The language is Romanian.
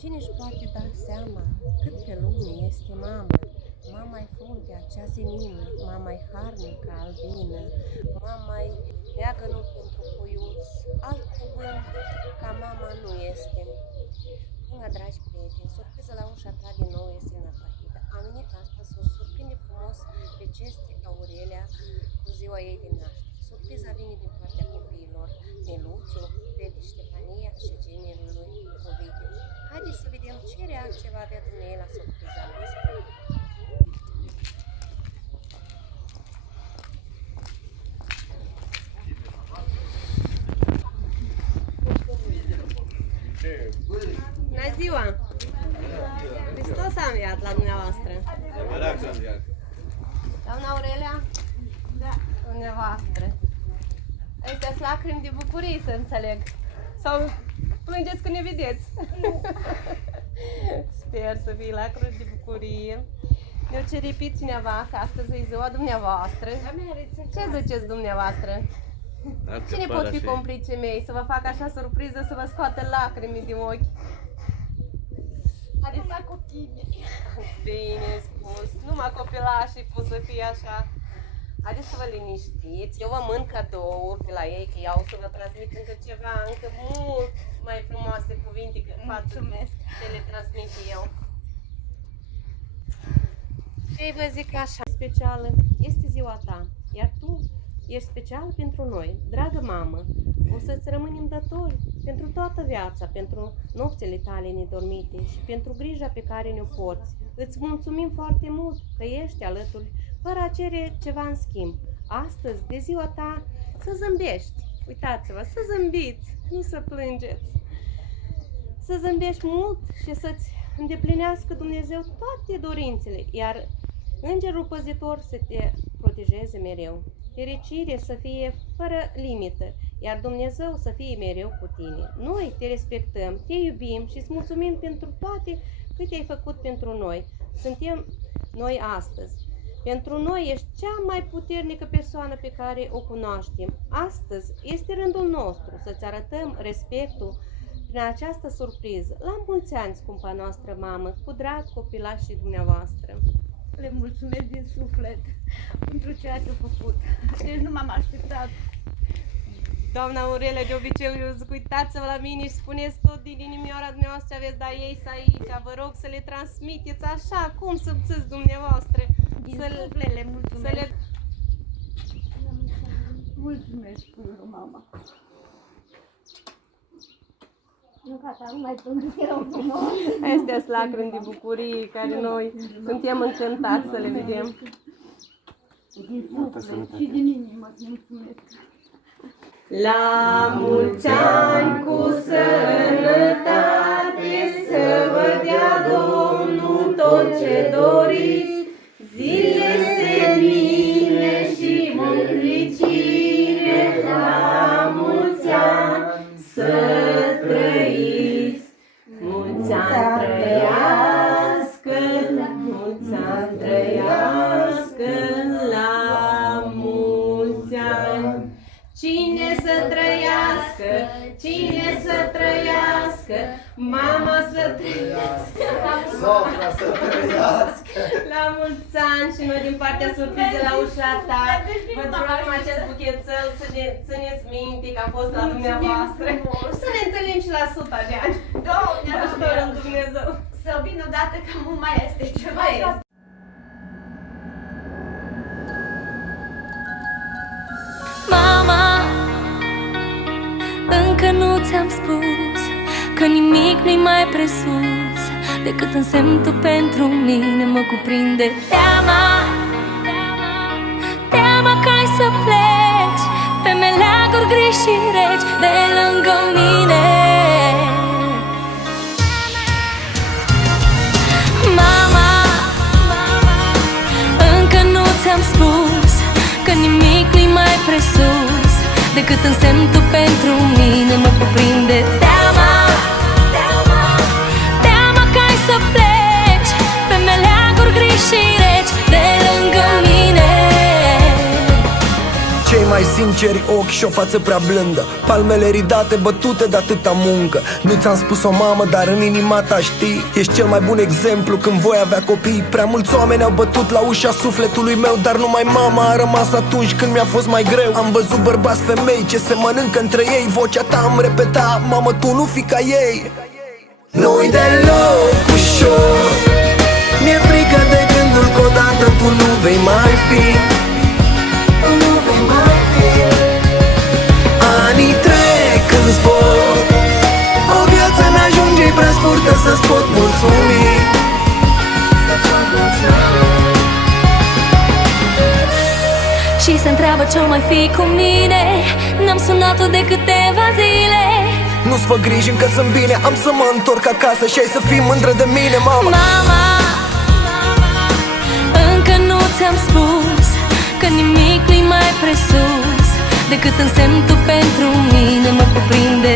Cine își poate da seama cât pe lume este mama? Mama-i fruntea, cea senină, mama-i harnică, albină, mama-i leagănul pentru puiuț, alt cuvânt ca mama nu este. Bună, dragi prieteni, surpriză la ușa ta din nou este Natahida. Am venit astăzi să o surprinde frumos pe Ceste Aurelia cu ziua ei de naștere. Surpriza vine din partea copiilor Neluțu, Fete Ștefania și generului Ovidiu. Haideți să vedem ce reacție va avea dumneavoastră la surpriza noastră. Bună ziua! Hristos a înviat la dumneavoastră! Doamna Aurelia? Da. Dumneavoastră. Astea sunt lacrimi de bucurie, să înțeleg. Sau plângeți când ne vedeți? Sper să fie lacrimi de bucurie. Ne-o ceripit cineva că astăzi e ziua dumneavoastră. Ce ziceți dumneavoastră? Cine pot fi complicii mei să vă fac așa surpriză, să vă scoată lacrimi din ochi? Haideți la copii. Bine spus. Numai copilașii pot să fie așa. Haideți să vă liniștiți. Eu vă mând cadouri de la ei, că iau să vă transmit încă ceva, încă mult mai frumoase cuvinte față ce le transmit eu. Și vă zic așa, specială, este ziua ta, iar tu ești special pentru noi. Dragă mamă, o să-ți rămânem datori pentru toată viața, pentru nopțile tale nedormite și pentru grija pe care ne-o porți. Îți mulțumim foarte mult că ești alături, fără a cere ceva în schimb. Astăzi, de ziua ta, să zâmbești. Uitați-vă, să zâmbiți, nu să plângeți. Să zâmbești mult și să-ți îndeplinească Dumnezeu toate dorințele, iar Îngerul Păzitor să te protejeze mereu. Fericire să fie fără limită, iar Dumnezeu să fie mereu cu tine. Noi te respectăm, te iubim și îți mulțumim pentru toate câte ai făcut pentru noi. Suntem noi astăzi. Pentru noi ești cea mai puternică persoană pe care o cunoaștem. Astăzi este rândul nostru să-ți arătăm respectul prin această surpriză. La mulți ani, scumpa noastră mamă, cu drag copilașii dumneavoastră. Le mulțumesc din suflet pentru ceea ce a făcut. Deci nu m-am așteptat. Doamna Aurelia, de obicei, eu zic, uitați-vă la mine și spuneți tot din inimioara dumneavoastră ce aveți, dar ei să aici. Vă rog să le transmiteți așa, cum simțiți dumneavoastră. Din suflet le mulțumesc. Mulțumesc, mama. Nu, gata, nu mai plâng, erau frumoase. Astea sunt lacrimi de bucurie care noi suntem încântați să le vedem. Din suflet și din inimă, mulțumesc. La mulți ani cu sănătate, să vă dea Domnul tot ce doriți, zile senine și mânglicire, la mulți ani să trăiți. Mulți ani trăiască, mulți ani trăiască, la mulți ani. Cine să trăiască, cine să trăiască, mama să trăiască, socra să trăiască. La mulți ani și noi din partea surprizei la ușa ta, vă dorim acest buchețel să ne țineți minte că am fost la dumneavoastră. Să ne întâlnim și la 100 de ani. Doamne, ajutor în Dumnezeu. Să vină odată că nu mai este ceva. Mama, încă nu ți-am spus că nimic nu-i mai presus decât însemn tu pentru mine. Mă cuprinde teama, teama că ai să pleci pe meleaguri gri și reci de lângă mine. Mama, încă nu ți-am spus că nimic nu-i mai presus decât însemn tu pentru mine. Mă cuprinde teama, teama că ai să pleci pe meleaguri gri și reci de lângă mine. Cei mai sinceri ochi și o față prea blândă, palmele ridate, bătute de atâta muncă. Nu ți-am spus-o, mamă, dar în inima ta știi, ești cel mai bun exemplu când voi avea copii. Prea mulți oameni au bătut la ușa sufletului meu, dar numai mama a rămas atunci când mi-a fost mai greu. Am văzut bărbați, femei ce se mănâncă între ei, vocea ta îmi repeta: mamă, tu nu fi ca ei. Nu-i deloc ușor, mi-e frică de gândul că odată tu nu vei mai fi. Anii trec în zbor, o viață n-ajunge, e prea scurtă să-ți pot mulțumi. Și se întreabă ce-o mai fi cu mine. N-am sunat-o de câteva zile. Nu-ți fă griji, încă sunt bine, am să mă întorc acasă și ai să fii mândră de mine, mama. Mama, încă nu ți-am spus că nimic nu-i mai presus decât însemn tu pentru mine. Mă cuprinde